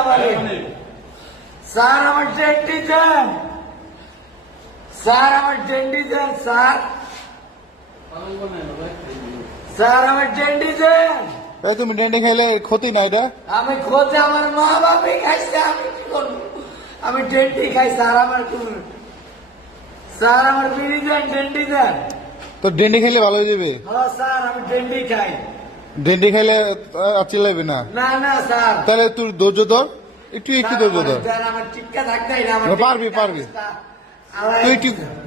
আমারে স্যার আমার ডেন্টি দেন স্যার আমার ডেন্টি দেন স্যার স্যার আমার ডেন্টি দেন তাই তুমি ডেন্ডি খাইলে ক্ষতি নাই এটা? আমি খোঁজে আমার মা বাবাই খাইছে আমি কি করবো আমি ডেন্টি খাই স্যার আমার স্যার আমার বিড়ি দেন ডেন্টি দেন তো ডেন্ডি খাইলে ভালো হয়ে যাবে। হ্যাঁ স্যার আমি ডেন্টি খাই ডেন্ডি খাইলে আর চিল্লাইবে না। না না স্যার তাহলে তোর ধৈর্য ধর, একটু একটু ধৈর্য ধর। স্যার আমার টিক্কা থাকতেই না পারবি পারবি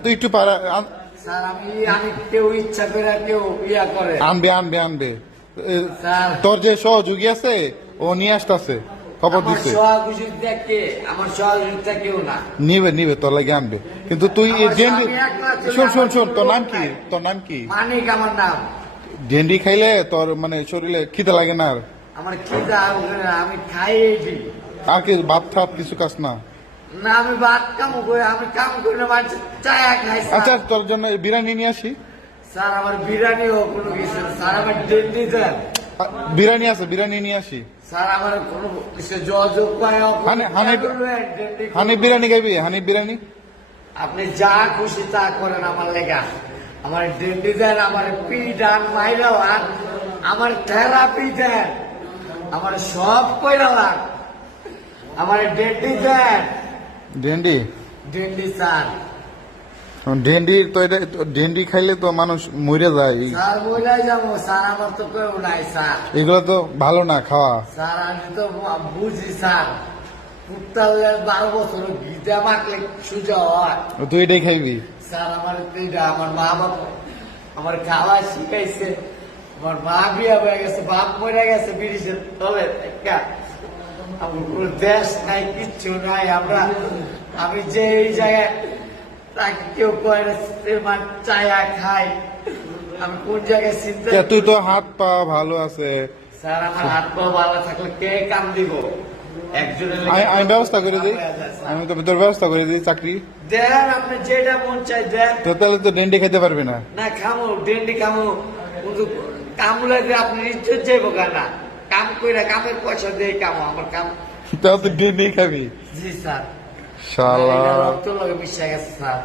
তুই একটু পারা স্যার আমি কেউ ইচ্ছা করে কেউ ইয়া করে আনবে আনবে আনবে স্যার তোর যে সহযোগী আছে ও নিয়ে আসতেছে, খবর দিচ্ছে। আমার সহযোগিতা কেউ না নিবে নিবে তোর লাগে আনবে, কিন্তু তুই ডেন্ডি শোন শোন শোন, তোর নাম কি? তোর নাম কি? মানিক আমার নাম। ডেন্ডি খাইলে তোর মানে শরীরে খিদে লাগে না আর? আমার খিদা আমি খাই এটি আর কি ভাত খাত কিছু কাজ না? না আমি ভাত কাম করে আমি কাম করে না মানুষ চায়া খাই আচ্ছা তোর জন্য বিরিয়ানি নিয়ে আসি। স্যার আমার বিরিয়ানি হোক কোনো কিছু স্যার আমার ডেন্ডি দেন। বিরিয়ানি আছে, বিরিয়ানি নিয়ে আসি। স্যার আমার কোনো কিছু যোগাযোগ পায় হানিফ বিরিয়ানি খাইবি? হানিফ বিরিয়ানি আপনি যা খুশি তা করেন আমার লেগা। আমার ডেন্ডি দেন, আমার পি ডান মাইরা আমার থেরাপি দেন, আমার সব কইরা লাগ আমার ডেন্ডি দেন। ডেন্ডি ডেন্ডি স্যার ডেন্ডি তো এটা ডেন্ডি খাইলে তো মানুষ মরে যায়। স্যার মইলাই যাবো স্যার, আমার তো কেউ নাই স্যার। এগুলো তো ভালো না খাওয়া। স্যার আমি তো বুঝি স্যার, পুত্তালে 12 বছর গিটা মাখলে সুজা হয়। তুই এটাই খাইবি? স্যার আমার আমার মা বাবা আমার খাওয়া শিখাইছে, আমার মা বিয়া হয়ে গেছে, বাপ মরে গেছে ব্রিটিশের তলে একটা। আমার কোনো দেশ নাই, কিচ্ছু নাই। আমি যে এই জায়গায় তাকে কেউ কয় না চায়া খাই, আমি কোন জায়গায় চিন্তা। তুই তো হাত পা ভালো আছে। স্যার আমার হাত পা ভালো থাকলে কে কাম দিব? একজনের আমি ব্যবস্থা করে দিই, আমি তো তোর ব্যবস্থা করে দিই চাকরি দেন, আপনি যেটা মন চাই দেন। তো তাহলে তো ডেন্ডি খেতে পারবি না। না খামো ডেন্ডি খামো, কিন্তু কামলে আপনি ইজ্জত যাইব না। কাম কইরা কামের পয়সা দিয়ে কামো আমার কাম। তাহলে তো ডেন্ডি খাবি? জি স্যার, শালা রক্ত লগে মিশে গেছে স্যার।